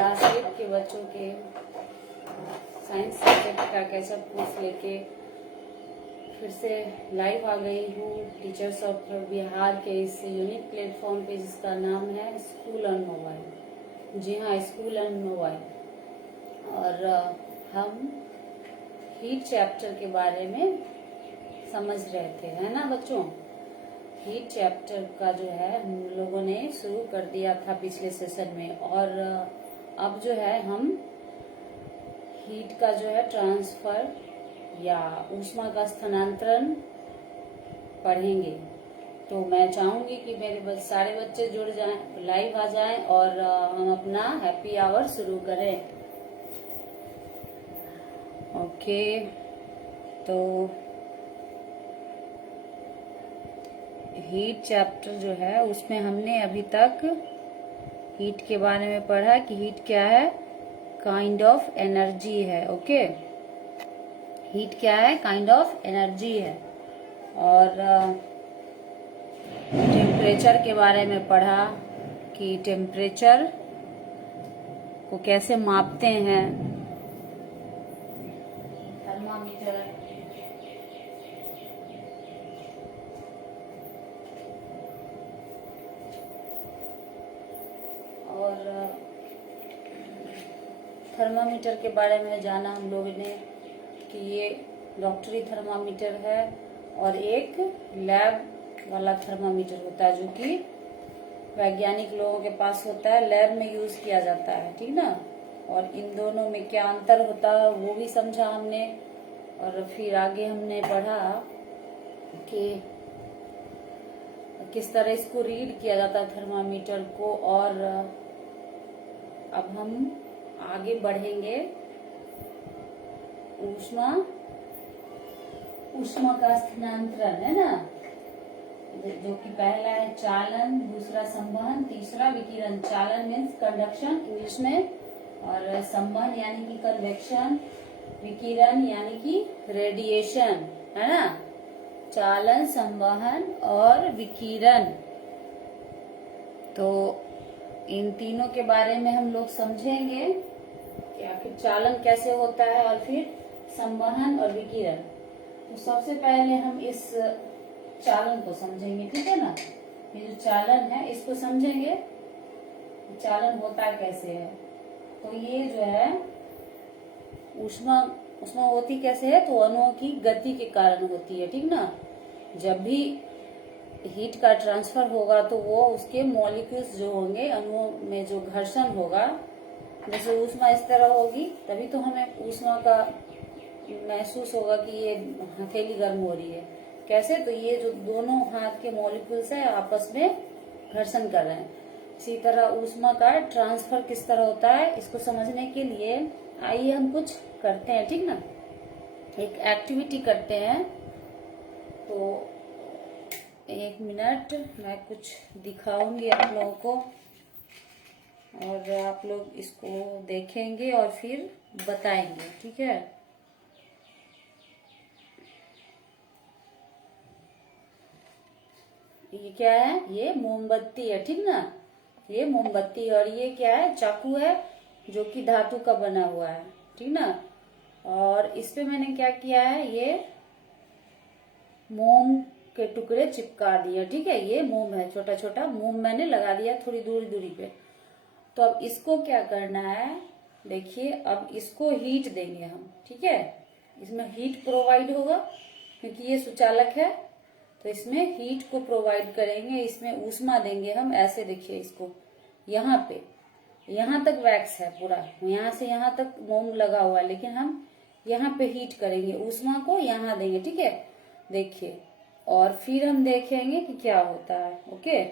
Class 8 के बच्चों के साइंस सब्जेक्ट का कैचअप कोर्स लेके फिर से लाइव आ गई हूँ टीचर्स ऑफ बिहार के इस यूनिक प्लेटफॉर्म पे जिसका नाम है स्कूल ऑन मोबाइल। जी हाँ, स्कूल ऑन मोबाइल। और हम हीट चैप्टर के बारे में समझ रहे थे, है ना बच्चों। हीट चैप्टर का जो है हम लोगों ने शुरू कर दिया था पिछले सेशन में, और अब जो है हम हीट का जो है ट्रांसफर या ऊष्मा का स्थानांतरण पढ़ेंगे। तो मैं चाहूंगी कि मेरे सारे बच्चे जुड़ जाएं, लाइव आ जाएं और हम अपना हैप्पी आवर शुरू करें। ओके, तो हीट चैप्टर जो है उसमें हमने अभी तक हीट के बारे में पढ़ा कि हीट क्या है, काइंड ऑफ एनर्जी है। ओके, हीट क्या है, काइंड ऑफ एनर्जी है। और टेम्परेचर के बारे में पढ़ा कि टेम्परेचर को कैसे मापते हैं, थर्मामीटर। और थर्मामीटर के बारे में जाना हम लोगों ने कि ये डॉक्टरी थर्मामीटर है और एक लैब वाला थर्मामीटर होता है जो कि वैज्ञानिक लोगों के पास होता है, लैब में यूज किया जाता है, ठीक ना। और इन दोनों में क्या अंतर होता है वो भी समझा हमने। और फिर आगे हमने पढ़ा कि किस तरह इसको रीड किया जाता है थर्मामीटर को। और अब हम आगे बढ़ेंगे ऊष्मा का स्थानांतरण, है ना, जो कि पहला है चालन, दूसरा संवहन, तीसरा विकिरण। चालन मीन्स कंडक्शन इंग्लिश में, और संवहन यानी कि कन्वेक्शन, विकिरण यानी कि रेडिएशन, है ना। चालन, संवहन और विकिरण, तो इन तीनों के बारे में हम लोग समझेंगे कि आखिर चालन कैसे होता है और फिर संवहन और विकिरण। तो सबसे पहले हम इस चालन को समझेंगे, ठीक है ना। ये जो चालन है इसको समझेंगे, चालन होता कैसे है। तो ये जो है ऊष्मा होती कैसे है, तो अणुओं की गति के कारण होती है, ठीक ना। जब भी हीट का ट्रांसफर होगा तो वो उसके मॉलिक्यूल्स जो होंगे, अणुओं में जो घर्षण होगा, जैसे ऊष्मा इस तरह होगी तभी तो हमें ऊष्मा का महसूस होगा कि ये हथेली गर्म हो रही है। कैसे, तो ये जो दोनों हाथ के मॉलिक्यूल्स है आपस में घर्षण कर रहे हैं। इसी तरह ऊष्मा का ट्रांसफर किस तरह होता है इसको समझने के लिए आइए हम कुछ करते हैं, ठीक ना। एक एक्टिविटी करते हैं। तो एक मिनट मैं कुछ दिखाऊंगी आप लोगों को और आप लोग इसको देखेंगे और फिर बताएंगे, ठीक है। ये क्या है, ये मोमबत्ती है, ठीक ना। ये मोमबत्ती, और ये क्या है, चाकू है जो कि धातु का बना हुआ है, ठीक ना। और इस पे मैंने क्या किया है, ये मोम के टुकड़े चिपका दिया, ठीक है। ये मोम है, छोटा छोटा मोम मैंने लगा दिया थोड़ी दूरी दूरी पे। तो अब इसको क्या करना है, देखिए अब इसको हीट देंगे हम, ठीक है। इसमें हीट प्रोवाइड होगा क्योंकि ये सुचालक है, तो इसमें हीट को प्रोवाइड करेंगे, इसमें ऊष्मा देंगे हम। ऐसे देखिए इसको, यहाँ पे यहाँ तक वैक्स है पूरा, यहाँ से यहाँ तक मोम लगा हुआ है, लेकिन हम यहाँ पे हीट करेंगे, ऊष्मा को यहाँ देंगे, ठीक है। देखिए, और फिर हम देखेंगे कि क्या होता है। ओके,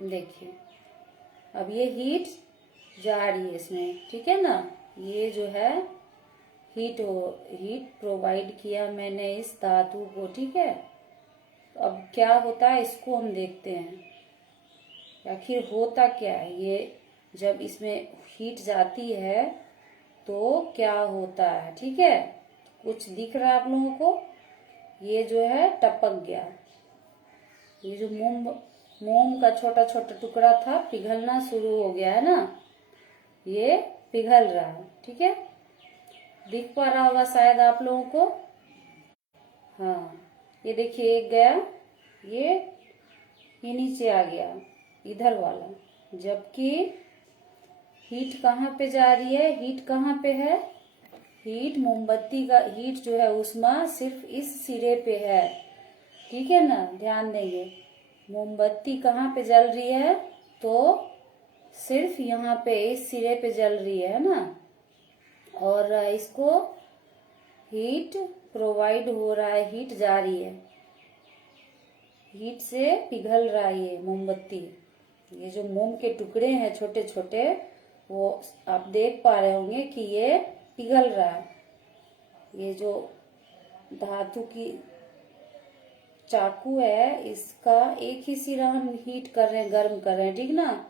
देखिए अब ये हीट जा रही है इसमें, ठीक है ना। ये जो है हीट प्रोवाइड किया मैंने इस धातु को, ठीक है। तो अब क्या होता है इसको हम देखते हैं आखिर होता क्या है। ये जब इसमें हीट जाती है तो क्या होता है, ठीक है। कुछ दिख रहा है आप लोगों को, ये जो है टपक गया, ये जो मोम का छोटा छोटा टुकड़ा था पिघलना शुरू हो गया है ना। ये पिघल रहा है। ठीक है, दिख पा रहा होगा शायद आप लोगों को। हाँ, ये देखिए एक गया, ये नीचे आ गया इधर वाला, जबकि हीट कहाँ पे जा रही है, हीट कहाँ पे है, हीट मोमबत्ती का हीट जो है ऊष्मा सिर्फ इस सिरे पे है। ठीक है ना, ध्यान देंगे, मोमबत्ती कहाँ पे जल रही है, तो सिर्फ यहाँ पे इस सिरे पे जल रही है ना, और इसको हीट प्रोवाइड हो रहा है, हीट जा रही है, हीट से पिघल रहा है ये मोमबत्ती। ये जो मोम के टुकड़े हैं छोटे छोटे, वो आप देख पा रहे होंगे कि ये पिघल रहा है। ये जो धातु की चाकू है, इसका एक ही सिरा हम हीट कर रहे हैं, गर्म कर रहे हैं, ठीक ना,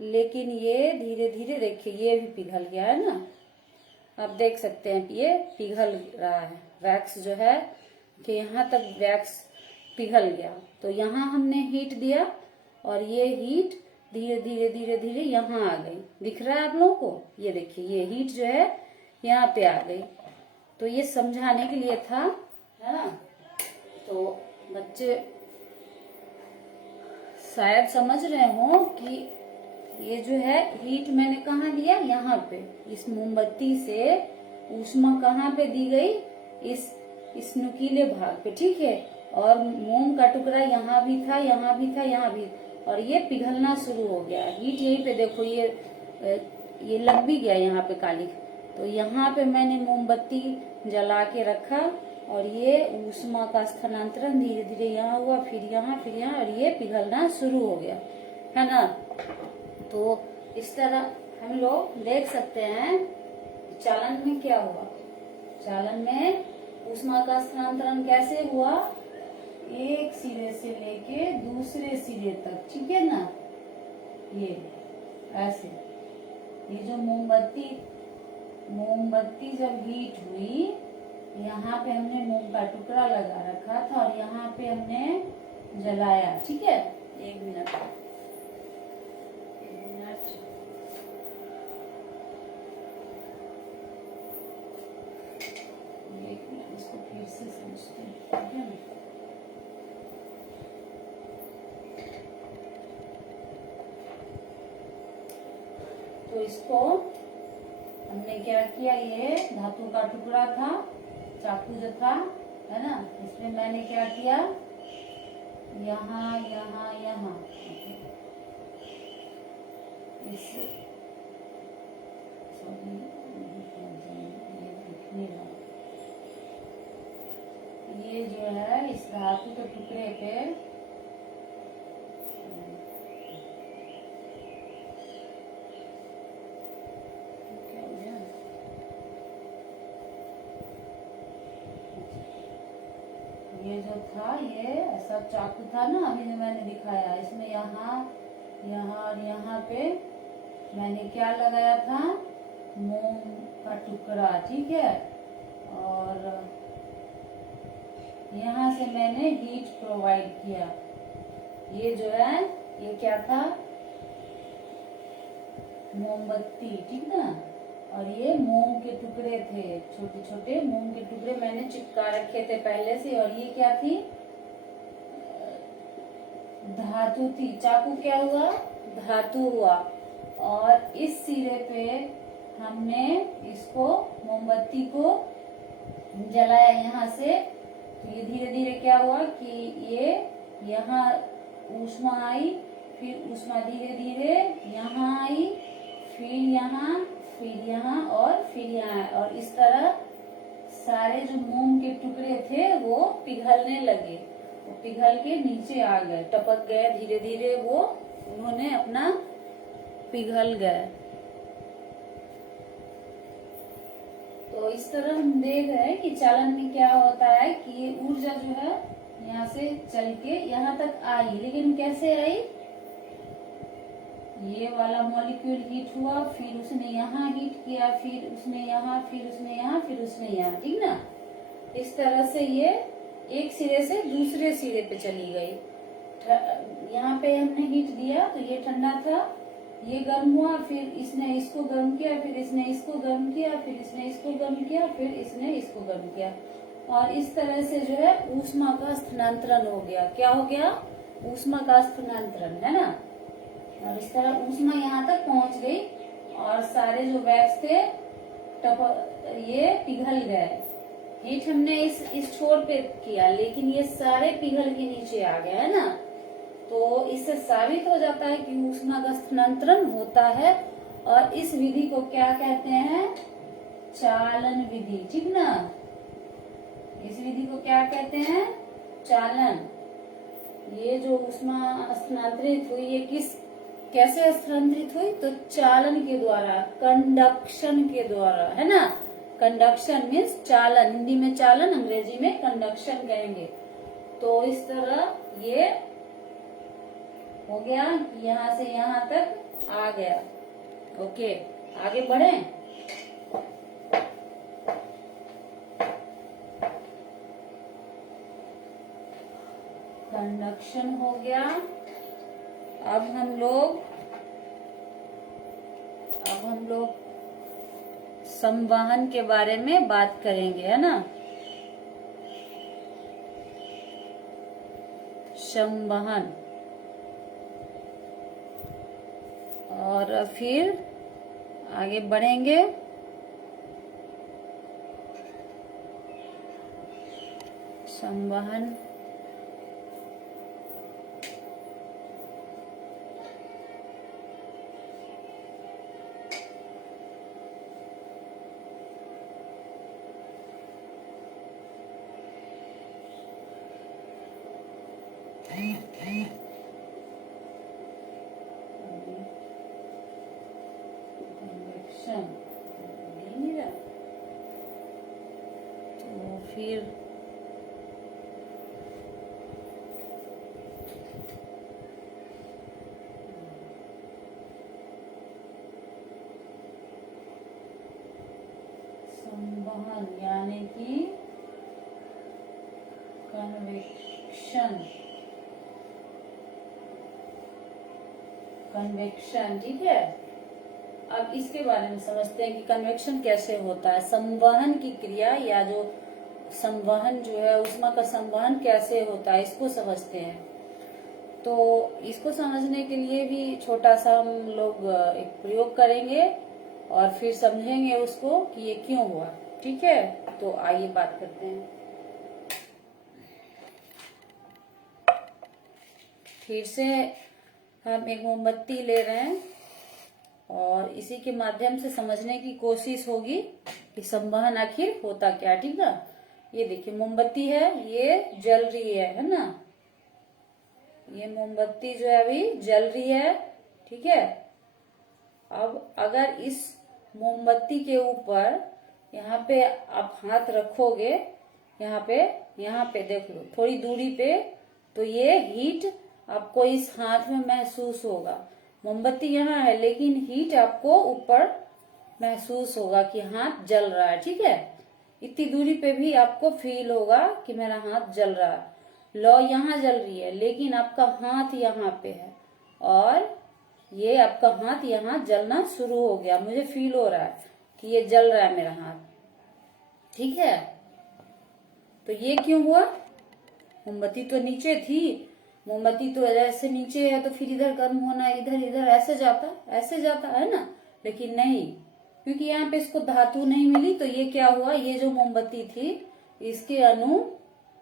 लेकिन ये धीरे धीरे देखिए ये भी पिघल गया है ना। आप देख सकते हैं कि ये पिघल रहा है, वैक्स जो है कि यहाँ तक वैक्स पिघल गया। तो यहाँ हमने हीट दिया और ये हीट धीरे धीरे धीरे धीरे यहाँ आ गई। दिख रहा है आप लोगों को, ये देखिए ये हीट जो है यहाँ पे आ गई। तो ये समझाने के लिए था, है ना। तो बच्चे शायद समझ रहे हो कि ये जो है हीट मैंने कहाँ दिया, यहाँ पे इस मोमबत्ती से ऊष्मा कहाँ पे दी गई, इस नुकीले भाग पे। ठीक है, और मोम का टुकड़ा यहाँ भी था, यहाँ भी था, यहाँ भी, और ये पिघलना शुरू हो गया। हीट यहीं पे देखो, ये लग भी गया यहाँ पे काली। तो यहाँ पे मैंने मोमबत्ती जला के रखा और ये ऊष्मा का स्थानांतरण धीरे धीरे यहाँ हुआ, फिर यहाँ, फिर यहाँ, और ये पिघलना शुरू हो गया, है ना। तो इस तरह हम लोग देख सकते हैं चालन में क्या हुआ। चालन में ऊष्मा का स्थानांतरण कैसे हुआ, एक सिरे से लेके दूसरे सिरे तक। ठीक है ना, ये ऐसे, ये जो मोमबत्ती जब हीट हुई, यहाँ पे हमने मोम का टुकड़ा लगा रखा था और यहाँ पे हमने जलाया। ठीक है, एक मिनट इसको फिर से समझते हैं। ठीक है ना, तो इसको हमने क्या किया, ये धातु का टुकड़ा था, चाकू जो था, है ना, इसमें मैंने क्या किया, यहाँ यहाँ यहाँ इस ये जो है इस धातु के टुकड़े पे ये जो था, ये ऐसा चाकू था ना अभी जो मैंने दिखाया, इसमें यहाँ यहाँ और यहाँ पे मैंने क्या लगाया था, मोम का टुकड़ा। ठीक है, और यहाँ से मैंने हीट प्रोवाइड किया। ये जो है ये क्या था, मोमबत्ती। ठीक ना, और ये मोम के टुकड़े थे, छोटे छोटे मोम के टुकड़े मैंने चिपका रखे थे पहले से। और ये क्या थी, धातु थी। चाकू क्या हुआ, धातु हुआ। और इस सिरे पे हमने इसको मोमबत्ती को जलाया यहाँ से। तो ये धीरे धीरे क्या हुआ कि ये यहाँ ऊष्मा आई, फिर ऊष्मा धीरे धीरे यहाँ आई, फिर यहाँ, फिर यहाँ, और फिर यहाँ, और इस तरह सारे जो मोम के टुकड़े थे वो पिघलने लगे। वो पिघल के नीचे आ गए, टपक गए, धीरे धीरे वो उन्होंने अपना पिघल गए। तो इस तरह हम देख रहे हैं कि चालन में क्या होता है कि ये ऊर्जा जो है यहाँ से चल के यहाँ तक आई, लेकिन कैसे आई, ये वाला मॉलिक्यूल हीट हुआ, फिर उसने यहाँ हीट किया, फिर उसने यहाँ, फिर उसने यहाँ, फिर उसने यहाँ। ठीक ना, इस तरह से ये एक सिरे से दूसरे सिरे पे चली गई। यहाँ पे हमने हीट दिया तो ये ठंडा था, ये गर्म हुआ, फिर इसने इसको गर्म किया, फिर इसने इसको गर्म किया, फिर इसने इसको गर्म किया, फिर इसने इसको गर्म किया, और इस तरह से जो है ऊष्मा का स्थानांतरण हो गया। क्या हो गया? ऊष्मा का स्थानांतरण, है ना। और इस तरह ऊष्मा यहाँ तक पहुंच गई और सारे जो वैक्स थे ये पिघल गए। हीट हमने इस छोर पे किया, लेकिन ये सारे पिघल के नीचे आ गए, है ना। तो इससे साबित हो जाता है कि ऊष्मा का स्थानांतरण होता है, और इस विधि को क्या कहते हैं? चालन विधि, ठीक ना। इस विधि को क्या कहते हैं? चालन। ये जो ऊष्मा स्थानांतरित हुई, ये कैसे स्थानांतरित हुई? तो चालन के द्वारा, कंडक्शन के द्वारा, है ना। कंडक्शन मीन्स चालन, हिंदी में चालन, अंग्रेजी में कंडक्शन कहेंगे। तो इस तरह ये हो गया कि यहाँ से यहाँ तक आ गया। ओके, आगे बढ़े। कंडक्शन हो गया। अब हम लोग संवहन के बारे में बात करेंगे, है ना। संवहन, और फिर आगे बढ़ेंगे। संवहन कन्वेक्शन, तो फिर संवहन यानी कि कन्वेक्शन, ठीक है। अब इसके बारे में समझते हैं कि कन्वेक्शन कैसे होता है। संवहन की क्रिया या जो संवहन जो है, ऊष्मा का संवहन कैसे होता है, इसको समझते हैं। तो इसको समझने के लिए भी छोटा सा हम लोग एक प्रयोग करेंगे और फिर समझेंगे उसको कि ये क्यों हुआ, ठीक है। तो आइए बात करते हैं। फिर से हम एक मोमबत्ती ले रहे हैं और इसी के माध्यम से समझने की कोशिश होगी कि संवहन आखिर होता क्या, ठीक ना। ये देखिए मोमबत्ती है, ये जल रही है ना। ये मोमबत्ती जो है अभी जल रही है, ठीक है। अब अगर इस मोमबत्ती के ऊपर यहाँ पे आप हाथ रखोगे, यहाँ पे देख लो थोड़ी दूरी पे, तो ये हीट आपको इस हाथ में महसूस होगा। मोमबत्ती यहाँ है लेकिन हीट आपको ऊपर महसूस होगा कि हाथ जल रहा है, ठीक है। इतनी दूरी पे भी आपको फील होगा कि मेरा हाथ जल रहा है। लौ यहाँ जल रही है लेकिन आपका हाथ यहाँ पे है और ये आपका हाथ यहाँ जलना शुरू हो गया। मुझे फील हो रहा है कि ये जल रहा है मेरा हाथ, ठीक है। तो ये क्यों हुआ? मोमबत्ती तो नीचे थी, मोमबत्ती तो ऐसे नीचे है तो फिर इधर गर्म होना, इधर इधर ऐसे जाता है ना। लेकिन नहीं, क्योंकि यहाँ पे इसको धातु नहीं मिली, तो ये क्या हुआ, ये जो मोमबत्ती थी इसके अणु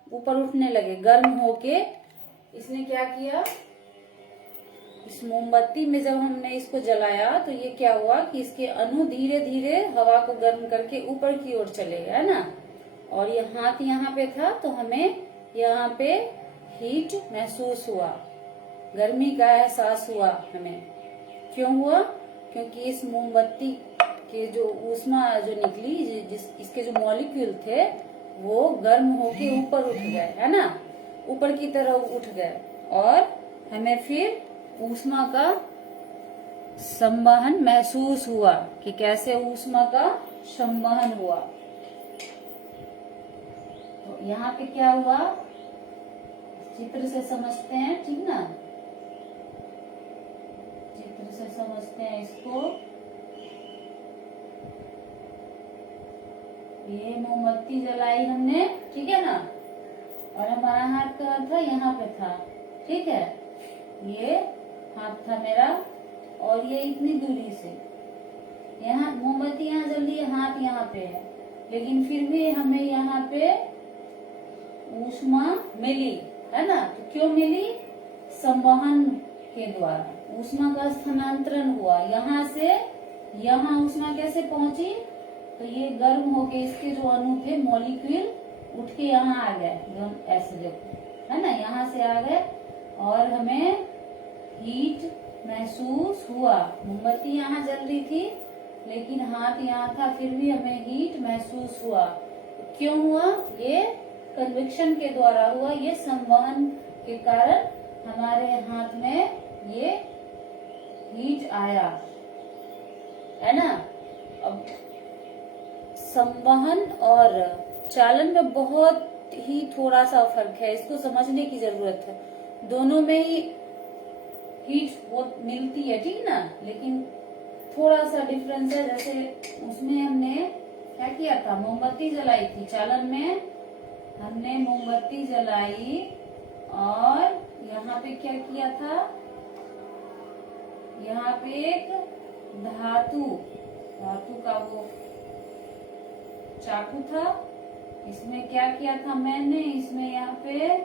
ऊपर उठने लगे। गर्म होके इसने क्या किया, इस मोमबत्ती में जब हमने इसको जलाया तो ये क्या हुआ कि इसके अणु धीरे धीरे हवा को गर्म करके ऊपर की ओर चले गए, है ना। और ये हाथ यहाँ पे था तो हमें यहाँ पे हीट महसूस हुआ, गर्मी का एहसास हुआ हमें। क्यों हुआ? क्योंकि इस मोमबत्ती के जो ऊष्मा जो निकली, इसके जो मॉलिक्यूल थे वो गर्म होके ऊपर उठ गए, है ना, ऊपर की तरफ उठ गए और हमें फिर ऊष्मा का संवहन महसूस हुआ कि कैसे ऊष्मा का संवहन हुआ। तो यहाँ पे क्या हुआ, चित्र से समझते हैं, ठीक ना। चित्र से समझते हैं इसको। ये मोमबत्ती जलाई हमने, ठीक है ना, और हमारा हाथ कहाँ था, यहाँ पे था, ठीक है। ये हाथ था मेरा और ये इतनी दूरी से, यहाँ मोमबत्ती यहाँ जल रही है, हाथ यहाँ पे है, लेकिन फिर भी हमें यहाँ पे ऊष्मा मिली, है ना। तो क्यों मिली? संवहन के द्वारा ऊष्मा का स्थानांतरण हुआ, यहाँ से यहाँ ऊष्मा कैसे पहुंची, तो ये गर्म होके इसके जो अणु थे, मॉलिक्यूल उठ के यहाँ आ गए, ऐसे देखो, है ना, यहाँ से आ गए और हमें हीट महसूस हुआ। मोमबत्ती यहाँ जल रही थी लेकिन हाथ यहाँ था, फिर भी हमें हीट महसूस हुआ। क्यों हुआ? ये कन्वेक्शन के द्वारा हुआ, ये संवहन के कारण हमारे हाथ में ये हीट आया, है ना। अब संवहन और चालन में बहुत ही थोड़ा सा फर्क है, इसको समझने की जरूरत है। दोनों में ही हीट बहुत मिलती है, ठीक ना, लेकिन थोड़ा सा डिफरेंस है। जैसे उसमें हमने क्या किया था, मोमबत्ती जलाई थी, चालन में हमने मोमबत्ती जलाई और यहाँ पे क्या किया था, यहाँ पे एक धातु का वो चाकू था, इसमें क्या किया था मैंने, इसमें यहाँ पे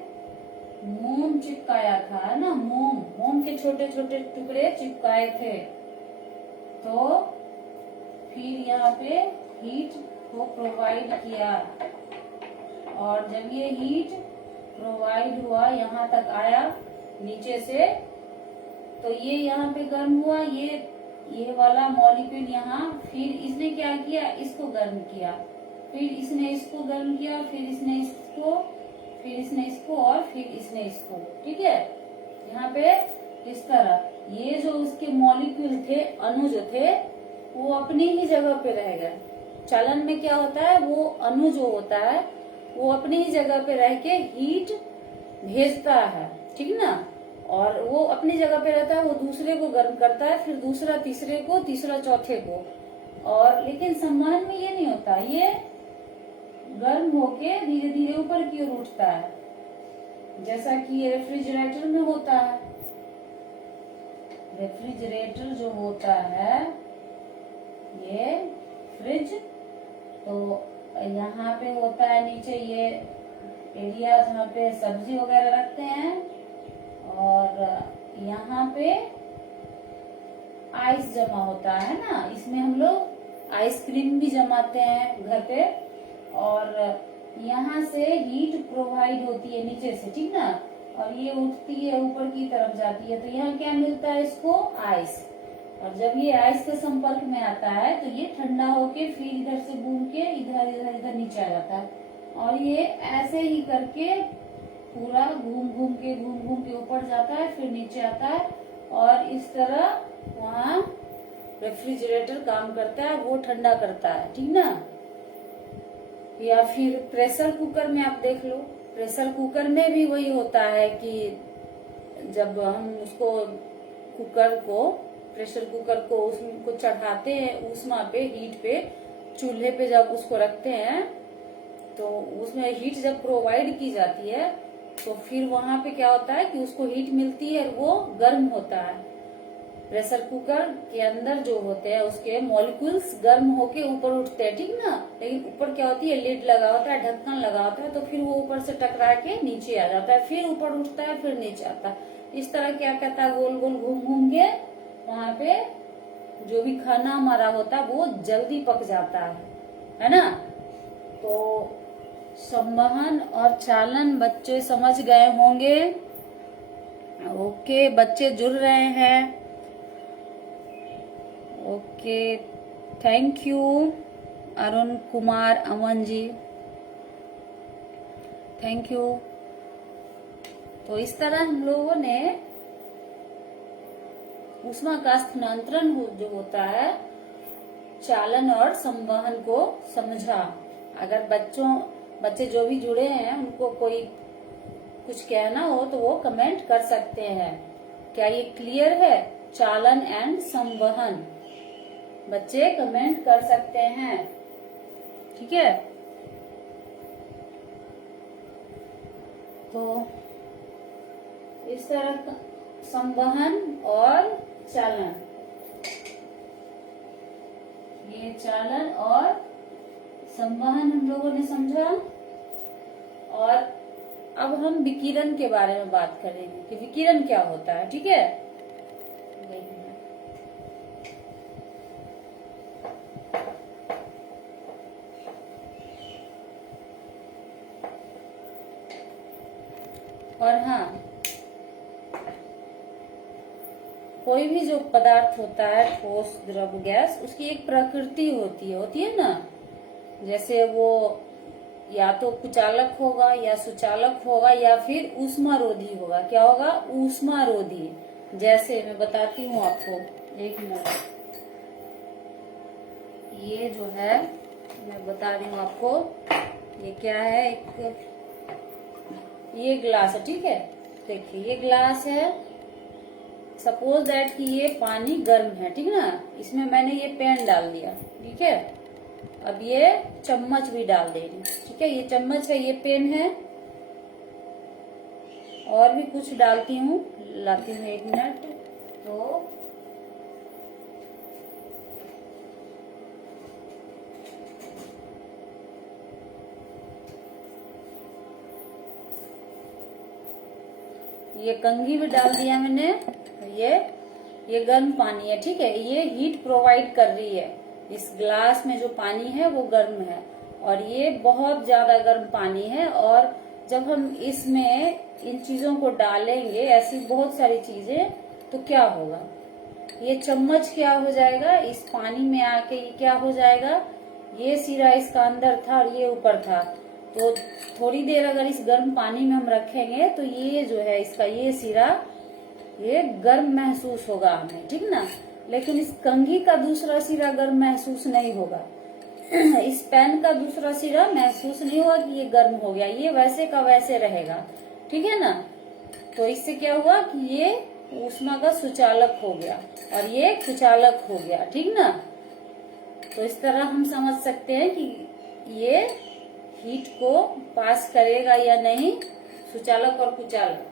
मोम चिपकाया था, है ना, मोम के छोटे छोटे टुकड़े चिपकाए थे। तो फिर यहाँ पे हीट को प्रोवाइड किया और जब ये हीट प्रोवाइड हुआ, यहाँ तक आया नीचे से, तो ये यहाँ पे गर्म हुआ, ये वाला मॉलिक्यूल यहाँ, फिर इसने क्या किया, इसको गर्म किया, फिर इसने इसको गर्म किया, फिर इसने इसको, फिर इसने इसको और फिर इसने इसको, ठीक है। यहाँ पे इस तरह ये जो उसके मॉलिक्यूल थे, अणु जो थे, वो अपनी ही जगह पे रह गए। चालन में क्या होता है, वो अणु जो होता है वो अपनी ही जगह पे रह के हीट भेजता है, ठीक ना, और वो अपनी जगह पे रहता है, वो दूसरे को गर्म करता है, फिर दूसरा तीसरे को, तीसरा चौथे को। और लेकिन संवहन में ये नहीं होता, ये गर्म होके धीरे धीरे ऊपर की ओर उठता है, जैसा कि ये रेफ्रिजरेटर में होता है। रेफ्रिजरेटर जो होता है, ये फ्रिज, तो यहाँ पे होता है नीचे ये एरिया जहाँ पे सब्जी वगैरह रखते हैं, और यहाँ पे आइस जमा होता है ना, इसमें हम लोग आइसक्रीम भी जमाते हैं घर पे, और यहाँ से हीट प्रोवाइड होती है नीचे से, ठीक ना, और ये उठती है ऊपर की तरफ जाती है, तो यहाँ क्या मिलता है इसको, आइस। और जब ये आइस के संपर्क में आता है तो ये ठंडा होके फिर इधर से घूम के इधर इधर इधर नीचे आ जाता है, और ये ऐसे ही करके पूरा घूम घूम के ऊपर जाता है, फिर नीचे आता है, और इस तरह वहाँ रेफ्रिजरेटर काम करता है, वो ठंडा करता है, ठीक ना। या फिर प्रेशर कुकर में आप देख लो, प्रेशर कुकर में भी वही होता है कि जब हम उसको प्रेशर कुकर को उसको चढ़ाते हैं ऊष्मा पे, हीट पे, चूल्हे पे जब उसको रखते हैं, तो उसमें हीट जब प्रोवाइड की जाती है, तो फिर वहां पे क्या होता है कि उसको हीट मिलती है और वो गर्म होता है। प्रेशर कुकर के अंदर जो होते हैं उसके मॉलिक्यूल्स गर्म होके ऊपर उठते हैं, ठीक ना, लेकिन ऊपर क्या होती है, लिड लगा होता है, ढक्कन लगा होता है, तो फिर वो ऊपर से टकरा के नीचे आ जाता है, फिर ऊपर उठता है, फिर नीचे आता है। इस तरह क्या कहता है, गोल गोल घूम घूम के वहां पे जो भी खाना हमारा होता है वो जल्दी पक जाता है ना। तो संवहन और चालन बच्चे समझ गए होंगे। ओके, बच्चे जुड़ रहे हैं। Okay, thank you Arun Kumar Aman ji, thank you. तो इस तरह हम लोगों ने ऊष्मा का स्थानांतरण जो होता है, चालन और संवहन को समझा। अगर बच्चे जो भी जुड़े हैं उनको कोई कुछ कहना हो तो वो कमेंट कर सकते हैं। क्या ये क्लियर है? चालन एंड संवहन। बच्चे कमेंट कर सकते हैं, ठीक है। तो इस तरह का संवहन और चालन, ये चालन और संवहन हम लोगों ने समझा। और अब हम विकिरण के बारे में बात करेंगे कि विकिरण क्या होता है, ठीक है। और हाँ, कोई भी जो पदार्थ होता है, ठोस, द्रव, गैस, उसकी एक प्रकृति होती है ना। जैसे वो या तो कुचालक होगा या सुचालक होगा या फिर ऊष्मारोधी होगा। क्या होगा? ऊष्मारोधी। जैसे मैं बताती हूँ आपको, एक मिनट, ये जो है मैं बता रही हूँ आपको, ये क्या है, ये ग्लास है, ठीक है। देखिए ये ग्लास है, सपोज दैट कि ये पानी गर्म है, ठीक है ना। इसमें मैंने ये पेन डाल दिया, ठीक है। अब ये चम्मच भी डाल दे रही, ठीक है। ये चम्मच है, ये पेन है, और भी कुछ डालती हूँ, लाती हूँ, एक मिनट। तो ये कंघी भी डाल दिया मैंने। ये गर्म पानी है, ठीक है। ये हीट प्रोवाइड कर रही है, इस ग्लास में जो पानी है वो गर्म है, और ये बहुत ज्यादा गर्म पानी है। और जब हम इसमें इन चीजों को डालेंगे, ऐसी बहुत सारी चीजें, तो क्या होगा, ये चम्मच क्या हो जाएगा, इस पानी में आके ये क्या हो जाएगा, ये सिरा इसका अंदर था और ये ऊपर था। तो थोड़ी देर अगर इस गर्म पानी में हम रखेंगे तो ये जो है इसका ये सिरा, ये गर्म महसूस होगा हमें, ठीक ना। लेकिन इस कंघी का दूसरा सिरा गर्म महसूस नहीं होगा। इस पेन का दूसरा सिरा महसूस नहीं होगा कि ये गर्म हो गया, ये वैसे का वैसे रहेगा, ठीक है ना। तो इससे क्या हुआ कि ये ऊष्मा का सुचालक हो गया और ये कुचालक हो गया, ठीक ना। तो इस तरह हम समझ सकते हैं कि ये हीट को पास करेगा या नहीं, सुचालक और कुचालक।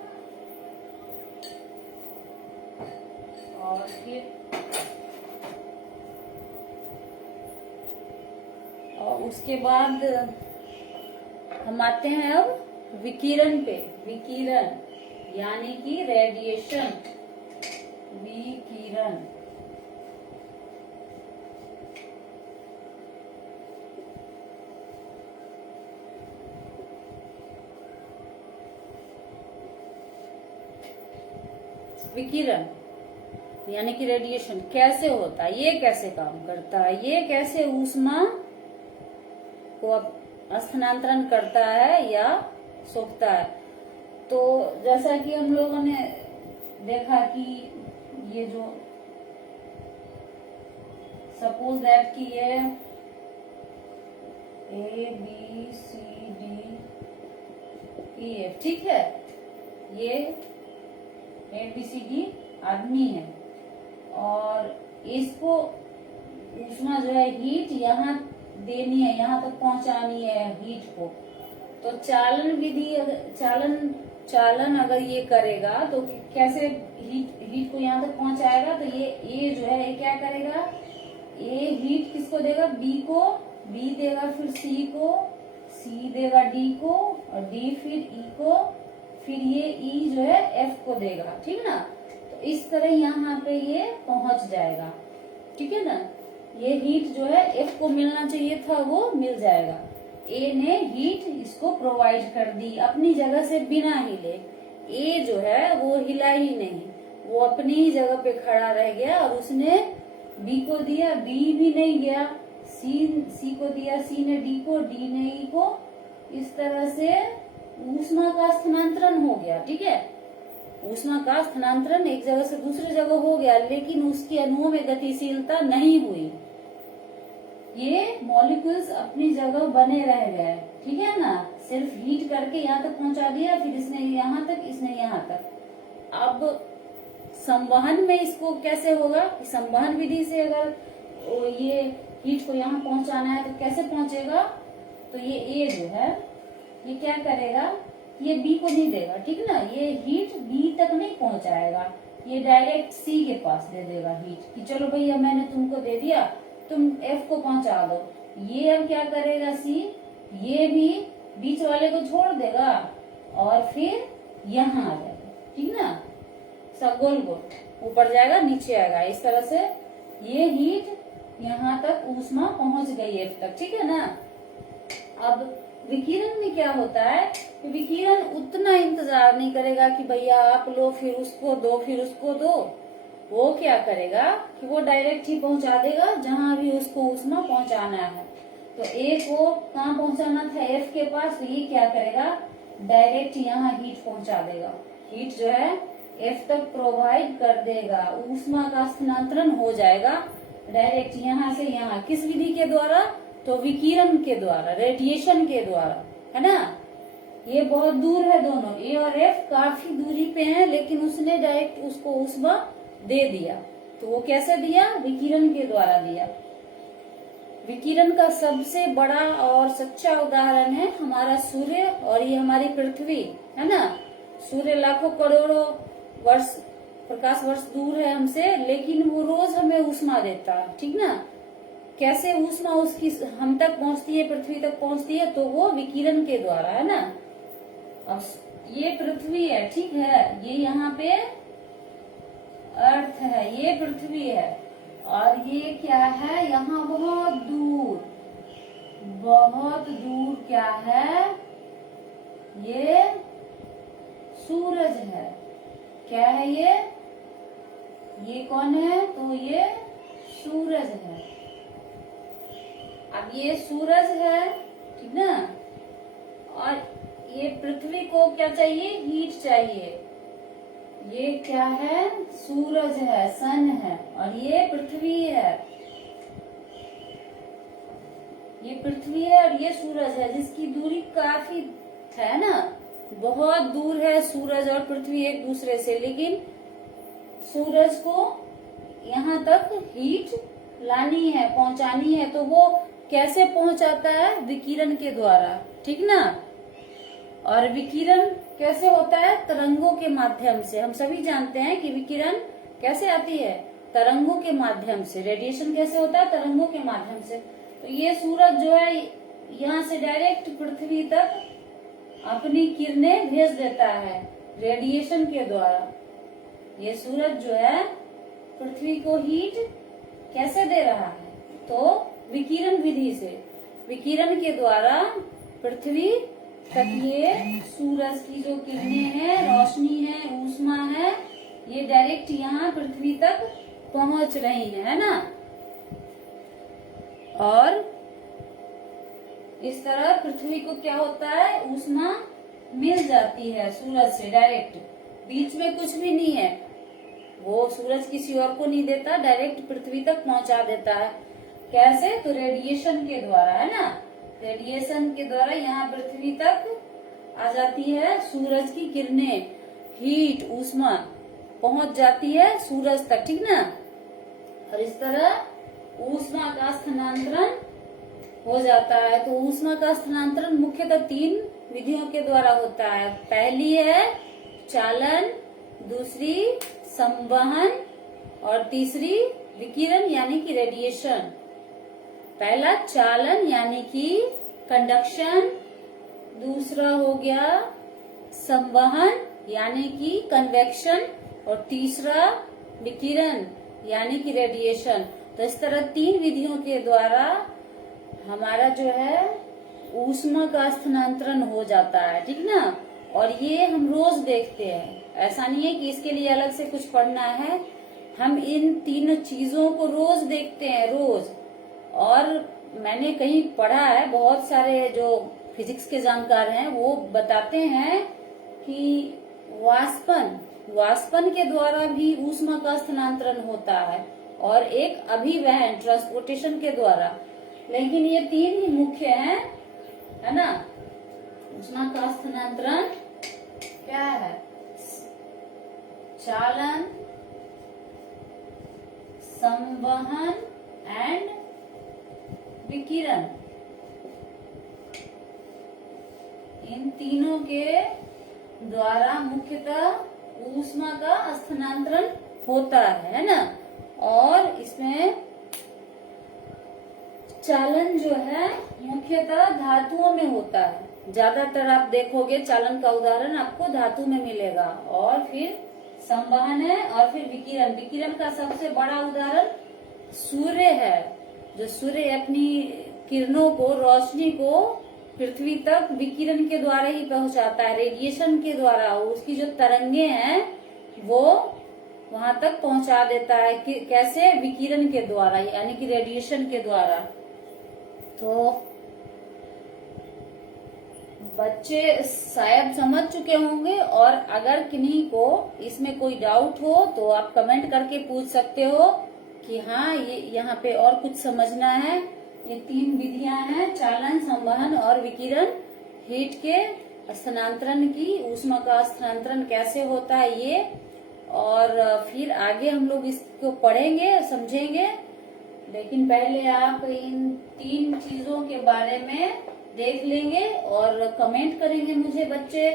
और फिर और उसके बाद हम आते हैं अब विकिरण पे। विकिरण यानी कि रेडिएशन, विकिरण। विकिरण यानी कि रेडिएशन कैसे होता है, ये कैसे काम करता है, ये कैसे ऊष्मा को स्थानांतरण करता है या सोखता है। तो जैसा कि हम लोगों ने देखा कि ये जो सपोज दैट कि ये ABCDEF, ठीक है, ये ABCD आदमी है, और इसको ऊष्मा जो है, हीट यहाँ देनी है, यहाँ तक पहुंचानी है हीट को। तो चालन विधि, चालन अगर ये करेगा तो कैसे हीट को यहाँ तक पहुंचाएगा। तो ये जो है ये क्या करेगा, ये हीट किसको देगा, बी को, बी देगा फिर सी को, सी देगा डी को, और डी फिर ई को, फिर ये ई जो है एफ को देगा, ठीक ना। तो इस तरह यहाँ पे ये पहुंच जाएगा, ठीक है ना। ये हीट जो है एफ को मिलना चाहिए था, वो मिल जाएगा। ए ने हीट इसको प्रोवाइड कर दी अपनी जगह से बिना हिले। ए जो है वो हिला ही नहीं, वो अपनी ही जगह पे खड़ा रह गया, और उसने बी को दिया, बी भी नहीं गया, सी को दिया, सी ने डी को, डी ने ई को। इस तरह से ऊष्मा का स्थानांतरण हो गया, ठीक है। ऊष्मा का स्थानांतरण एक जगह से दूसरी जगह हो गया, लेकिन उसके अणुओं में गतिशीलता नहीं हुई। ये मॉलिक्यूल्स अपनी जगह बने रह गए, ठीक है ना। सिर्फ हीट करके यहाँ तक पहुंचा दिया, फिर इसने यहाँ तक, इसने यहाँ तक। अब संवहन में इसको कैसे होगा कि संवहन विधि से अगर ये हीट को यहाँ पहुंचाना है तो कैसे पहुंचेगा, तो ये ए जो है ये क्या करेगा, ये बी को नहीं देगा, ठीक ना, ये हीट बी तक नहीं पहुंचाएगा, ये डायरेक्ट सी के पास दे देगा हीट कि चलो भैया मैंने तुमको दे दिया, तुम एफ को पहुंचा दो। ये अब क्या करेगा सी, ये भी बीच वाले को छोड़ देगा और फिर यहाँ आ जाएगा, ठीक ना, सब गोल गोल ऊपर जाएगा नीचे आएगा, इस तरह से ये हीट यहाँ तक ऊष्मा पहुंच गई एफ तक, ठीक है ना। अब विकिरण में क्या होता है कि विकिरण उतना इंतजार नहीं करेगा कि भैया आप लो फिर उसको दो फिर उसको दो, वो क्या करेगा कि वो डायरेक्ट ही पहुंचा देगा जहां भी उसको ऊष्मा पहुंचाना है। तो ए को कहाँ पहुंचाना था, एफ के पास, तो ये क्या करेगा डायरेक्ट यहाँ हीट पहुंचा देगा, हीट जो है एफ तक प्रोवाइड कर देगा, ऊष्मा का स्थानांतरण हो जाएगा डायरेक्ट यहाँ से यहाँ, किस विधि के द्वारा, तो विकिरण के द्वारा, रेडिएशन के द्वारा, है ना। ये बहुत दूर है दोनों, ए और एफ काफी दूरी पे हैं, लेकिन उसने डायरेक्ट उसको ऊष्मा दे दिया, तो वो कैसे दिया, विकिरण के द्वारा दिया। विकिरण का सबसे बड़ा और सच्चा उदाहरण है हमारा सूर्य और ये हमारी पृथ्वी, है ना। सूर्य लाखों करोड़ों वर्ष प्रकाश वर्ष दूर है हमसे, लेकिन वो रोज हमें ऊष्मा देता है, ठीक ना। कैसे ऊष्मा उसकी हम तक पहुंचती है, पृथ्वी तक पहुंचती है, तो वो विकिरण के द्वारा, है ना। अब ये पृथ्वी है, ठीक है, ये यहाँ पे अर्थ है, ये पृथ्वी है, और ये क्या है यहाँ बहुत दूर क्या है, ये सूरज है, क्या है ये कौन है, तो ये सूरज है। अब ये सूरज है, ठीक ना, और ये पृथ्वी को क्या चाहिए, हीट चाहिए, ये क्या है, सूरज है, सन है, और ये पृथ्वी है, ये पृथ्वी है और ये सूरज है, जिसकी दूरी काफी है ना, बहुत दूर है सूरज और पृथ्वी एक दूसरे से, लेकिन सूरज को यहाँ तक हीट लानी है, पहुंचानी है, तो वो कैसे पहुंचाता है, विकिरण के द्वारा, ठीक ना। और विकिरण कैसे होता है, तरंगों के माध्यम से। हम सभी जानते हैं कि विकिरण कैसे आती है, तरंगों के माध्यम से। रेडिएशन कैसे होता है, तरंगों के माध्यम से। तो ये सूरज जो है यहाँ से डायरेक्ट पृथ्वी तक अपनी किरणें भेज देता है रेडिएशन के द्वारा। ये सूरज जो है पृथ्वी को हीट कैसे दे रहा है, तो विकिरण विधि से, विकिरण के द्वारा पृथ्वी तक ये सूरज की जो किरणें हैं, रोशनी है, ऊष्मा है, ये डायरेक्ट यहाँ पृथ्वी तक पहुंच रही है ना। और इस तरह पृथ्वी को क्या होता है, ऊष्मा मिल जाती है सूरज से डायरेक्ट, बीच में कुछ भी नहीं है, वो सूरज किसी और को नहीं देता, डायरेक्ट पृथ्वी तक पहुंचा देता है। कैसे, तो रेडिएशन के द्वारा, है ना, रेडिएशन के द्वारा यहाँ पृथ्वी तक आ जाती है सूरज की किरणें, हीट, ऊष्मा पहुंच जाती है सूरज तक, ठीक ना। और इस तरह ऊष्मा का स्थानांतरण हो जाता है। तो ऊष्मा का स्थानांतरण मुख्यतः 3 विधियों के द्वारा होता है। पहली है चालन, दूसरी संवहन और तीसरी विकिरण यानी कि रेडिएशन। पहला चालन यानी कि कंडक्शन, दूसरा हो गया संवहन यानी कि कन्वेक्शन, और तीसरा विकिरण यानी कि रेडिएशन। तो इस तरह 3 विधियों के द्वारा हमारा जो है ऊष्मा का स्थानांतरण हो जाता है, ठीक ना। और ये हम रोज देखते हैं, ऐसा नहीं है कि इसके लिए अलग से कुछ पढ़ना है, हम इन 3 चीजों को रोज देखते हैं, रोज। और मैंने कहीं पढ़ा है, बहुत सारे जो फिजिक्स के जानकार हैं वो बताते हैं कि वाष्पन के द्वारा भी ऊष्मा का स्थानांतरण होता है, और एक अभिवहन ट्रांसपोर्टेशन के द्वारा। लेकिन ये 3 ही मुख्य हैं, है ना। ऊष्मा का स्थानांतरण क्या है, चालन, संवहन एंड विकिरण, इन तीनों के द्वारा मुख्यतः ऊष्मा का स्थानांतरण होता है ना। और इसमें चालन जो है मुख्यतः धातुओं में होता है। ज्यादातर आप देखोगे चालन का उदाहरण आपको धातु में मिलेगा। और फिर संवहन है और फिर विकिरण। विकिरण का सबसे बड़ा उदाहरण सूर्य है, जो सूर्य अपनी किरणों को, रोशनी को पृथ्वी तक विकिरण के द्वारा ही पहुंचाता है, रेडिएशन के द्वारा। उसकी जो तरंगे हैं वो वहां तक पहुंचा देता है कि कैसे, विकिरण के द्वारा, यानी कि रेडिएशन के द्वारा। तो बच्चे शायद समझ चुके होंगे, और अगर किन्हीं को इसमें कोई डाउट हो तो आप कमेंट करके पूछ सकते हो कि हाँ ये यहाँ पे और कुछ समझना है। ये 3 विधियां हैं, चालन, संवहन और विकिरण। हीट के स्थानांतरण की, ऊष्मा का स्थानांतरण कैसे होता है ये, और फिर आगे हम लोग इसको पढ़ेंगे, समझेंगे। लेकिन पहले आप इन 3 चीजों के बारे में देख लेंगे और कमेंट करेंगे मुझे बच्चे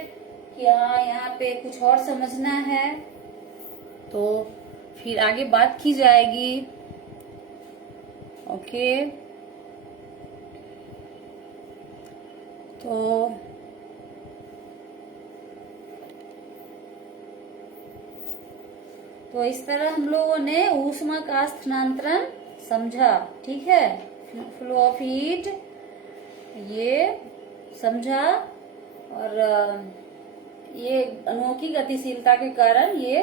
कि हाँ यहाँ पे कुछ और समझना है, तो फिर आगे बात की जाएगी। ओके, तो इस तरह हम लोगों ने ऊष्मा का स्थानांतरण समझा। ठीक है, फ्लो ऑफ हीट ये समझा, और ये अणुओं की गतिशीलता के कारण ये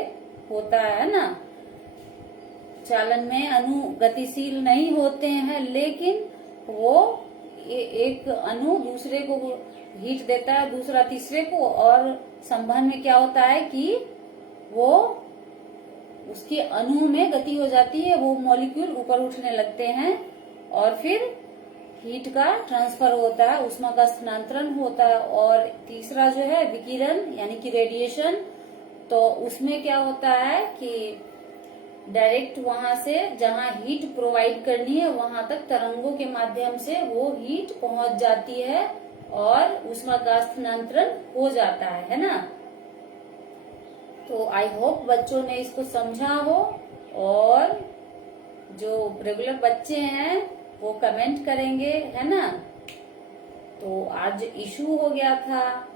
होता है ना। चालन में अणु गतिशील नहीं होते हैं, लेकिन वो एक अणु दूसरे को हीट देता है, दूसरा तीसरे को। और संवहन में क्या होता है कि वो उसके अणु में गति हो जाती है, वो मॉलिक्यूल ऊपर उठने लगते हैं, और फिर हीट का ट्रांसफर होता है, ऊष्मा का स्थानांतरण होता है। और तीसरा जो है विकिरण, यानी कि रेडिएशन, तो उसमें क्या होता है कि डायरेक्ट वहां से जहां हीट प्रोवाइड करनी है वहां तक तरंगों के माध्यम से वो हीट पहुंच जाती है और ऊष्मा का स्थानांतरण हो जाता है ना। तो आई होप बच्चों ने इसको समझा हो, और जो रेगुलर बच्चे हैं वो कमेंट करेंगे, है ना। तो आज इशू हो गया था,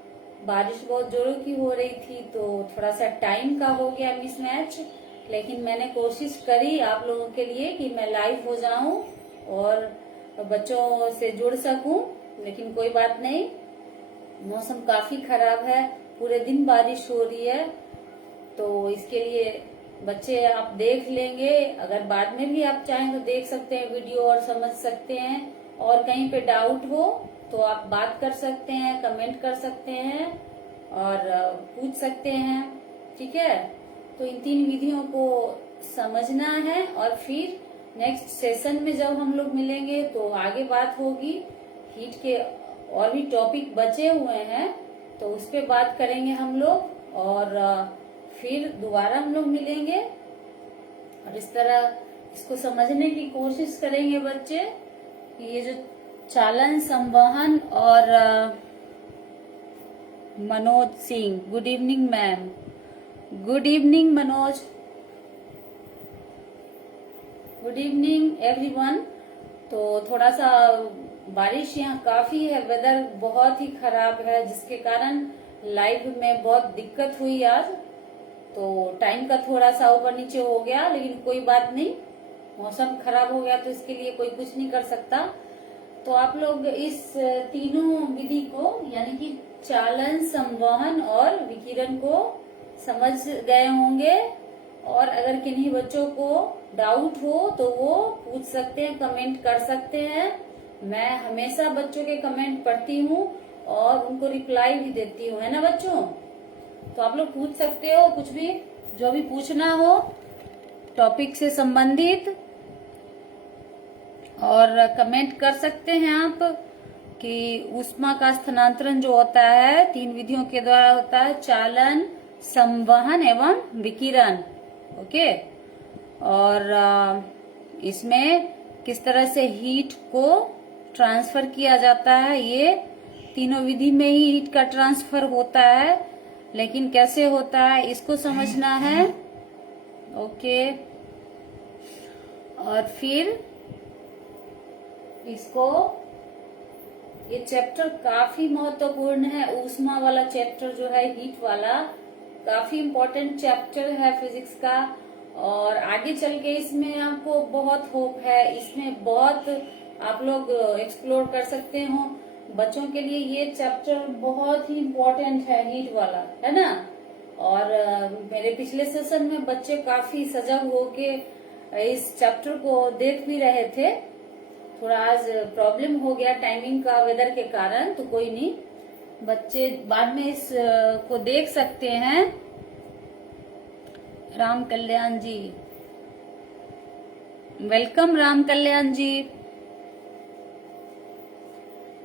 बारिश बहुत जोरों की हो रही थी, तो थोड़ा सा टाइम का हो गया मिसमैच। लेकिन मैंने कोशिश करी आप लोगों के लिए कि मैं लाइव हो जाऊं और बच्चों से जुड़ सकूं, लेकिन कोई बात नहीं, मौसम काफी खराब है, पूरे दिन बारिश हो रही है। तो इसके लिए बच्चे आप देख लेंगे, अगर बाद में भी आप चाहें तो देख सकते हैं वीडियो और समझ सकते हैं। और कहीं पे डाउट हो तो आप बात कर सकते हैं, कमेंट कर सकते हैं और पूछ सकते हैं। ठीक है, तो इन 3 विधियों को समझना है, और फिर नेक्स्ट सेशन में जब हम लोग मिलेंगे तो आगे बात होगी। हीट के और भी टॉपिक बचे हुए हैं, तो उस पर बात करेंगे हम लोग, और फिर दोबारा हम लोग मिलेंगे, और इस तरह इसको समझने की कोशिश करेंगे बच्चे कि ये जो चालन, संवहन और Manoj Singh, good evening ma'am, good evening Manoj, good evening everyone. तो थोड़ा सा बारिश यहाँ काफी है, वेदर बहुत ही खराब है, जिसके कारण लाइव में बहुत दिक्कत हुई आज। तो टाइम का थोड़ा सा ऊपर नीचे हो गया, लेकिन कोई बात नहीं, मौसम खराब हो गया तो इसके लिए कोई कुछ नहीं कर सकता। तो आप लोग इस तीनों विधि को, यानी कि चालन, संवहन और विकिरण को समझ गए होंगे। और अगर किन्हीं बच्चों को डाउट हो तो वो पूछ सकते हैं, कमेंट कर सकते हैं। मैं हमेशा बच्चों के कमेंट पढ़ती हूँ और उनको रिप्लाई भी देती हूँ, है ना बच्चों। तो आप लोग पूछ सकते हो कुछ भी, जो भी पूछना हो टॉपिक से संबंधित, और कमेंट कर सकते हैं आप कि ऊष्मा का स्थानांतरण जो होता है 3 विधियों के द्वारा होता है, चालन, संवहन एवं विकिरण। ओके, और इसमें किस तरह से हीट को ट्रांसफर किया जाता है, ये तीनों विधि में ही हीट का ट्रांसफर होता है, लेकिन कैसे होता है इसको समझना है। ओके, और फिर इसको, ये चैप्टर काफी महत्वपूर्ण है, ऊष्मा वाला चैप्टर जो है, हीट वाला काफी इम्पोर्टेंट चैप्टर है फिजिक्स का। और आगे चल के इसमें आपको बहुत होप है, इसमें बहुत आप लोग एक्सप्लोर कर सकते हो। बच्चों के लिए ये चैप्टर बहुत ही इम्पोर्टेंट है, हीट वाला, है ना। और मेरे पिछले सेशन में बच्चे काफी सजग होके इस चैप्टर को देख भी रहे थे। थोड़ा आज प्रॉब्लम हो गया टाइमिंग का, वेदर के कारण, तो कोई नहीं, बच्चे बाद में इस को देख सकते हैं। राम कल्याण जी, वेलकम राम कल्याण जी।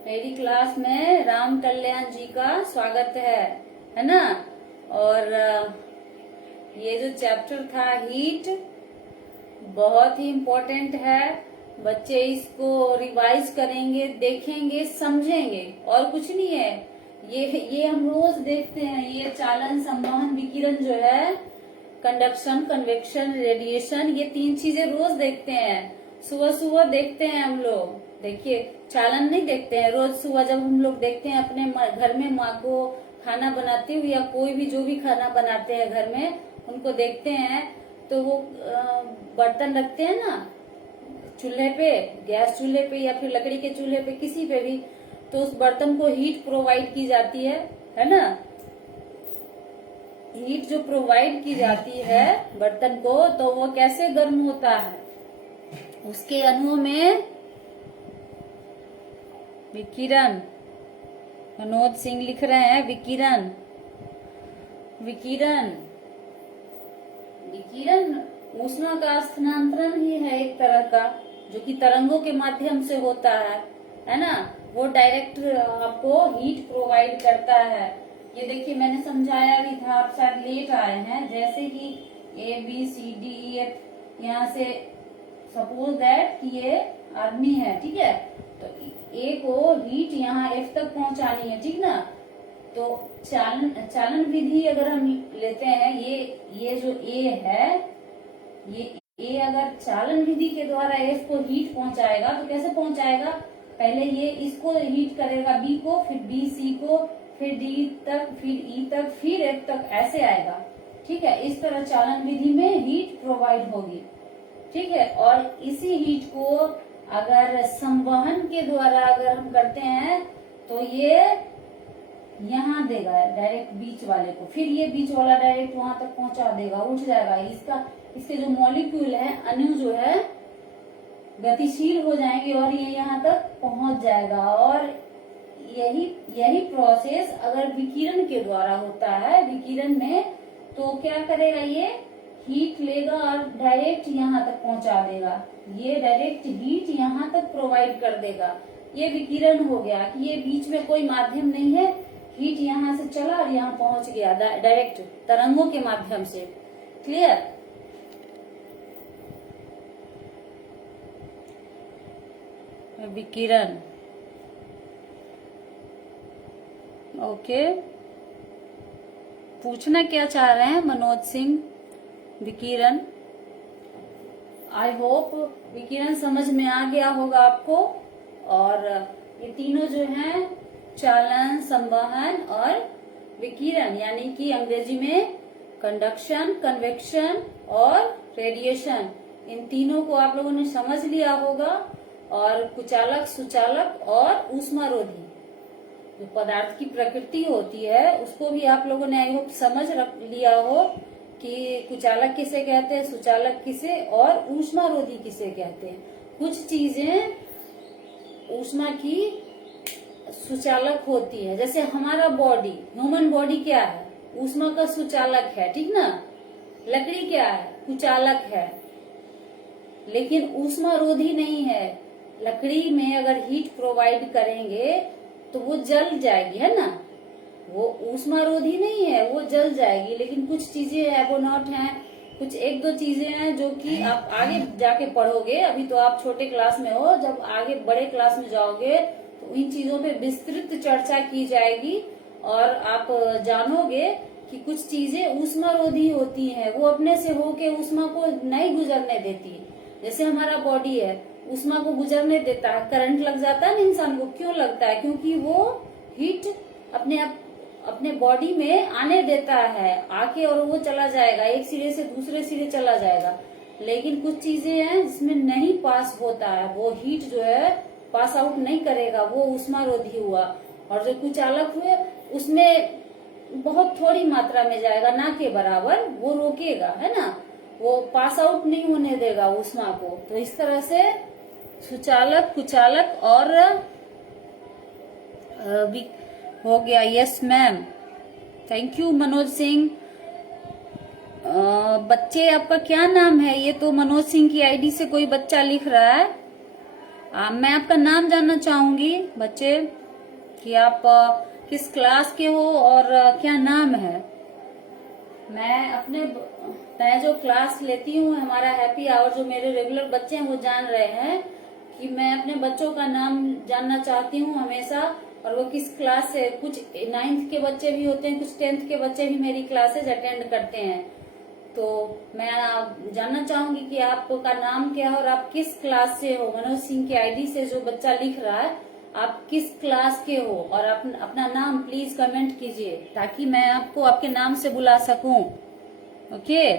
मेरी क्लास में राम कल्याण जी का स्वागत है ना। और ये जो चैप्टर था हीट, बहुत ही इम्पोर्टेंट है। बच्चे इसको रिवाइज करेंगे, देखेंगे, समझेंगे, और कुछ नहीं है। ये हम रोज देखते हैं, ये चालन, संवहन, विकिरण जो है, कंडक्शन, कन्वेक्शन, रेडिएशन, ये तीन चीजें रोज देखते हैं। सुबह सुबह देखते हैं हम लोग। देखिए, चालन नहीं देखते हैं रोज सुबह, जब हम लोग देखते हैं अपने घर में माँ को खाना बनाते हुए, या कोई भी जो भी खाना बनाते हैं घर में, उनको देखते हैं तो वो बर्तन रखते हैं ना चूल्हे पे, गैस चूल्हे पे या फिर लकड़ी के चूल्हे पे, किसी पे भी, तो उस बर्तन को हीट प्रोवाइड की जाती है ना। हीट जो प्रोवाइड की जाती है बर्तन को, तो वो कैसे गर्म होता है, उसके अणुओं में विकिरण, मनोज सिंह लिख रहे हैं विकिरण, विकिरण, विकिरण ऊष्मा का स्थानांतरण ही है एक तरह का, जो कि तरंगों के माध्यम से होता है ना। वो डायरेक्ट आपको हीट प्रोवाइड करता है। ये देखिए, मैंने समझाया भी था, आप शायद लेट आए हैं। जैसे कि ABCDEF, यहाँ से सपोज दैट कि ये आदमी है, ठीक है, तो A को हीट यहाँ F तक पहुंचानी है, ठीक ना। तो चालन विधि अगर हम लेते हैं, ये जो A है, ये A अगर चालन विधि के द्वारा F को हीट पहुंचाएगा, तो कैसे पहुंचाएगा, पहले ये इसको हीट करेगा B को, फिर B C को, फिर D तक, फिर E तक, फिर F तक, ऐसे आएगा, ठीक है। इस तरह चालन विधि में हीट प्रोवाइड होगी, ठीक है। और इसी हीट को अगर संवहन के द्वारा अगर हम करते हैं, तो ये यहाँ देगा डायरेक्ट बीच वाले को, फिर ये बीच वाला डायरेक्ट वहां तक पहुंचा देगा, उठ जाएगा। इसके जो मॉलिक्यूल है, अणु जो है, गतिशील हो जाएंगे और ये यहाँ तक पहुंच जाएगा। और यही प्रोसेस अगर विकिरण के द्वारा होता है, विकिरण में, तो क्या करेगा, ये हीट लेगा और डायरेक्ट यहाँ तक पहुंचा देगा। ये डायरेक्ट हीट यहाँ तक प्रोवाइड कर देगा। ये विकिरण हो गया कि ये बीच में कोई माध्यम नहीं है, हीट यहाँ से चला और यहाँ पहुंच गया डायरेक्ट तरंगों के माध्यम से। क्लियर? विकिरण, ओके। पूछना क्या चाह रहे हैं मनोज सिंह? विकिरण, आई होप विकिरण समझ में आ गया होगा आपको। और ये तीनों जो हैं, चालन, संवहन और विकिरण, यानी कि अंग्रेजी में कंडक्शन, कन्वेक्शन और रेडिएशन, इन तीनों को आप लोगों ने समझ लिया होगा। और कुचालक, सुचालक और ऊष्मारोधी, जो पदार्थ की प्रकृति होती है, उसको भी आप लोगों ने आई होप समझ रख लिया हो कि कुचालक किसे कहते हैं, सुचालक किसे, और ऊष्मारोधी किसे कहते हैं। कुछ चीजें ऊष्मा की सुचालक होती है, जैसे हमारा बॉडी, ह्यूमन बॉडी क्या है, ऊष्मा का सुचालक है, ठीक ना। लकड़ी क्या है, कुचालक है, लेकिन ऊष्मारोधी नहीं है। लकड़ी में अगर हीट प्रोवाइड करेंगे तो वो जल जाएगी, है ना, वो ऊष्मारोधी नहीं है, वो जल जाएगी। लेकिन कुछ चीजें एबोनॉट हैं, कुछ एक दो चीजें हैं जो कि आप आगे जाके पढ़ोगे, अभी तो आप छोटे क्लास में हो, जब आगे बड़े क्लास में जाओगे तो इन चीजों पे विस्तृत चर्चा की जाएगी और आप जानोगे कि कुछ चीजें ऊष्मारोधी होती हैं, वो अपने से होके ऊष्मा को नहीं गुजरने देती। जैसे हमारा बॉडी है, ऊष्मा को गुजरने देता है, करंट लग जाता है ना इंसान को, क्यों लगता है? क्योंकि वो हीट अपने बॉडी में आने देता है, आके और वो चला जाएगा, एक सिरे से दूसरे सिरे चला जाएगा। लेकिन कुछ चीजें हैं जिसमें नहीं पास होता है, वो हीट जो है पास आउट नहीं करेगा, वो ऊष्मारोधी हुआ। और जो कुचालक हुए उसमें बहुत थोड़ी मात्रा में जाएगा, ना के बराबर, वो रोकेगा, है ना, वो पास आउट नहीं होने देगा ऊष्मा को। तो इस तरह से सुचालक, कुचालक और हो गया। Yes ma'am, thank you Manoj Singh. बच्चे आपका क्या नाम है? ये तो मनोज सिंह की आईडी से कोई बच्चा लिख रहा है। मैं आपका नाम जानना चाहूंगी बच्चे, कि आप किस क्लास के हो और क्या नाम है। मैं जो क्लास लेती हूँ, हमारा हैप्पी आवर, जो मेरे रेगुलर बच्चे हैं वो जान रहे हैं कि मैं अपने बच्चों का नाम जानना चाहती हूँ हमेशा, और वो किस क्लास से। कुछ 9th के बच्चे भी होते हैं, कुछ 10th के बच्चे भी मेरी क्लासेज अटेंड करते हैं। तो मैं जानना चाहूंगी कि आपका नाम क्या है और आप किस क्लास से हो। मनोज सिंह की आईडी से जो बच्चा लिख रहा है, आप किस क्लास के हो, और अपना नाम प्लीज कमेंट कीजिए ताकि मैं आपको आपके नाम से बुला सकूं। ओके,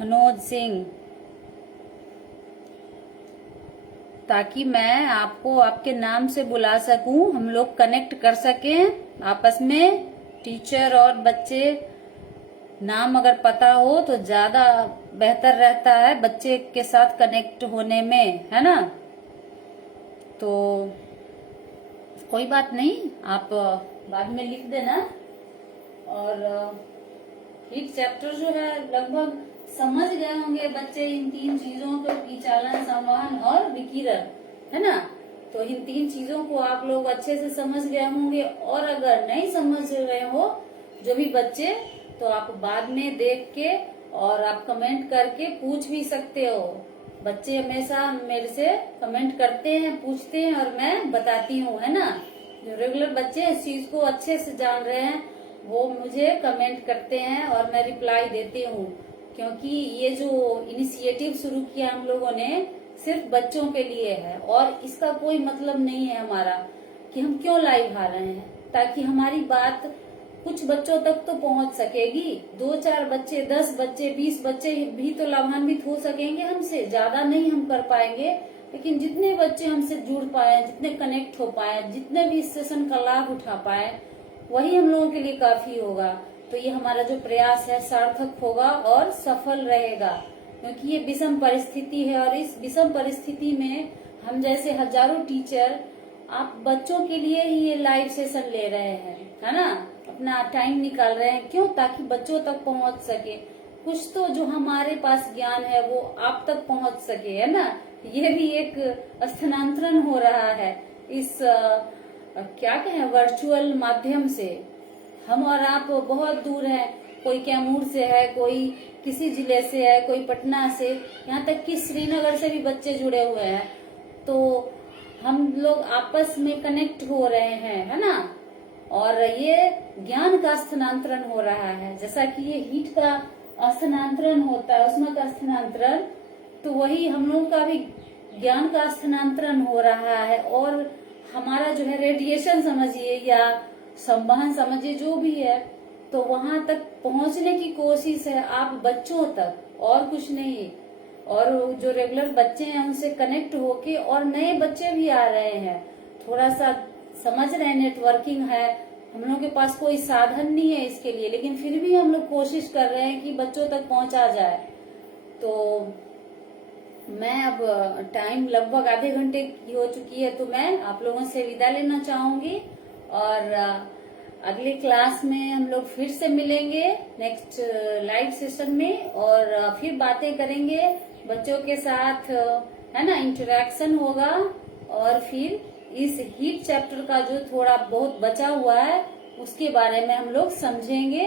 मनोज सिंह, ताकि मैं आपको आपके नाम से बुला सकूं, हम लोग कनेक्ट कर सकें आपस में। टीचर और बच्चे, नाम अगर पता हो तो ज्यादा बेहतर रहता है बच्चे के साथ कनेक्ट होने में, है ना। तो कोई बात नहीं, आप बाद में लिख देना। और हीट चैप्टर जो है लगभग समझ गए होंगे बच्चे इन 3 चीजों को, विचालन, संवहन और विकिरण, है ना। तो इन 3 चीजों को आप लोग अच्छे से समझ गए होंगे। और अगर नहीं समझ रहे हो जो भी बच्चे, तो आप बाद में देख के और आप कमेंट करके पूछ भी सकते हो। बच्चे हमेशा मेरे से कमेंट करते हैं, पूछते हैं और मैं बताती हूँ, है ना। जो रेगुलर बच्चे इस चीज को अच्छे से जान रहे हैं वो मुझे कमेंट करते हैं और मैं रिप्लाई देती हूँ। क्योंकि ये जो इनिशिएटिव शुरू किया हम लोगों ने सिर्फ बच्चों के लिए है, और इसका कोई मतलब नहीं है हमारा कि हम क्यों लाइव आ रहे हैं, ताकि हमारी बात कुछ बच्चों तक तो पहुंच सकेगी। 2-4 बच्चे, 10 बच्चे, 20 बच्चे भी तो लाभान्वित हो सकेंगे हमसे, ज्यादा नहीं हम कर पाएंगे। लेकिन जितने बच्चे हमसे जुड़ पाए, जितने कनेक्ट हो पाए, जितने भी इस सेशन का लाभ उठा पाए, वही हम लोगों के लिए काफी होगा। तो ये हमारा जो प्रयास है सार्थक होगा और सफल रहेगा। क्योंकि ये विषम परिस्थिति है, और इस विषम परिस्थिति में हम जैसे हजारों टीचर, आप बच्चों के लिए ही ये लाइव सेशन ले रहे हैं, है ना, अपना टाइम निकाल रहे हैं। क्यों? ताकि बच्चों तक पहुंच सके, कुछ तो जो हमारे पास ज्ञान है वो आप तक पहुंच सके, है ना। ये भी एक स्थानांतरण हो रहा है इस क्या कहें, वर्चुअल माध्यम से। हम और आप बहुत दूर हैं, कोई कैमूर से है, कोई किसी जिले से है, कोई पटना से, यहाँ तक कि श्रीनगर से भी बच्चे जुड़े हुए हैं। तो हम लोग आपस में कनेक्ट हो रहे हैं, है ना। और ये ज्ञान का स्थानांतरण हो रहा है, जैसा कि ये हीट का स्थानांतरण होता है, उष्मा का स्थानांतरण, तो वही हम लोगों का भी ज्ञान का स्थानांतरण हो रहा है। और हमारा जो है रेडिएशन समझिए या संवहन समझिए, जो भी है, तो वहां तक पहुंचने की कोशिश है, आप बच्चों तक, और कुछ नहीं। और जो रेगुलर बच्चे हैं उनसे कनेक्ट होके, और नए बच्चे भी आ रहे हैं, थोड़ा सा समझ रहे हैं, नेटवर्किंग है, हम लोग के पास कोई साधन नहीं है इसके लिए, लेकिन फिर भी हम लोग कोशिश कर रहे हैं कि बच्चों तक पहुंचा जाए। तो मैं अब टाइम लगभग आधे घंटे की हो चुकी है, तो मैं आप लोगों से विदा लेना चाहूंगी। और अगले क्लास में हम लोग फिर से मिलेंगे नेक्स्ट लाइव सेशन में, और फिर बातें करेंगे बच्चों के साथ, है ना, इंटरेक्शन होगा। और फिर इस हीट चैप्टर का जो थोड़ा बहुत बचा हुआ है उसके बारे में हम लोग समझेंगे।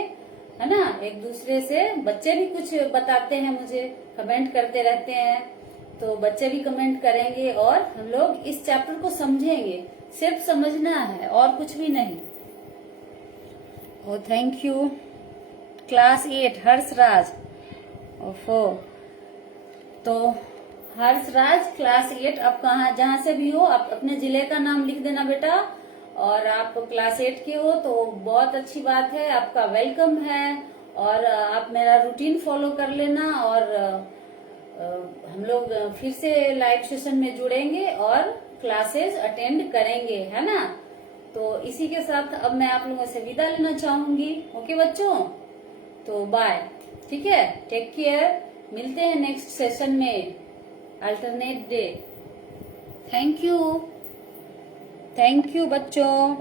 है ना। एक दूसरे से बच्चे भी कुछ बताते हैं, मुझे कमेंट करते रहते हैं, तो बच्चे भी कमेंट करेंगे और हम लोग इस चैप्टर को समझेंगे। सिर्फ समझना है और कुछ भी नहीं। ओ थैंक यू। क्लास 8 हर्षराज। ओफो, तो हर्षराज क्लास 8, अब कहाँ जहाँ से भी हो आप अपने जिले का नाम लिख देना बेटा। और आप क्लास 8 के हो तो बहुत अच्छी बात है, आपका वेलकम है। और आप मेरा रूटीन फॉलो कर लेना और हम लोग फिर से लाइव सेशन में जुड़ेंगे और क्लासेस अटेंड करेंगे, है ना। तो इसी के साथ अब मैं आप लोगों से विदा लेना चाहूंगी। ओके बच्चों, तो बाय, ठीक है, टेक केयर। मिलते हैं नेक्स्ट सेशन में, अल्टरनेट डे। थैंक यू बच्चों।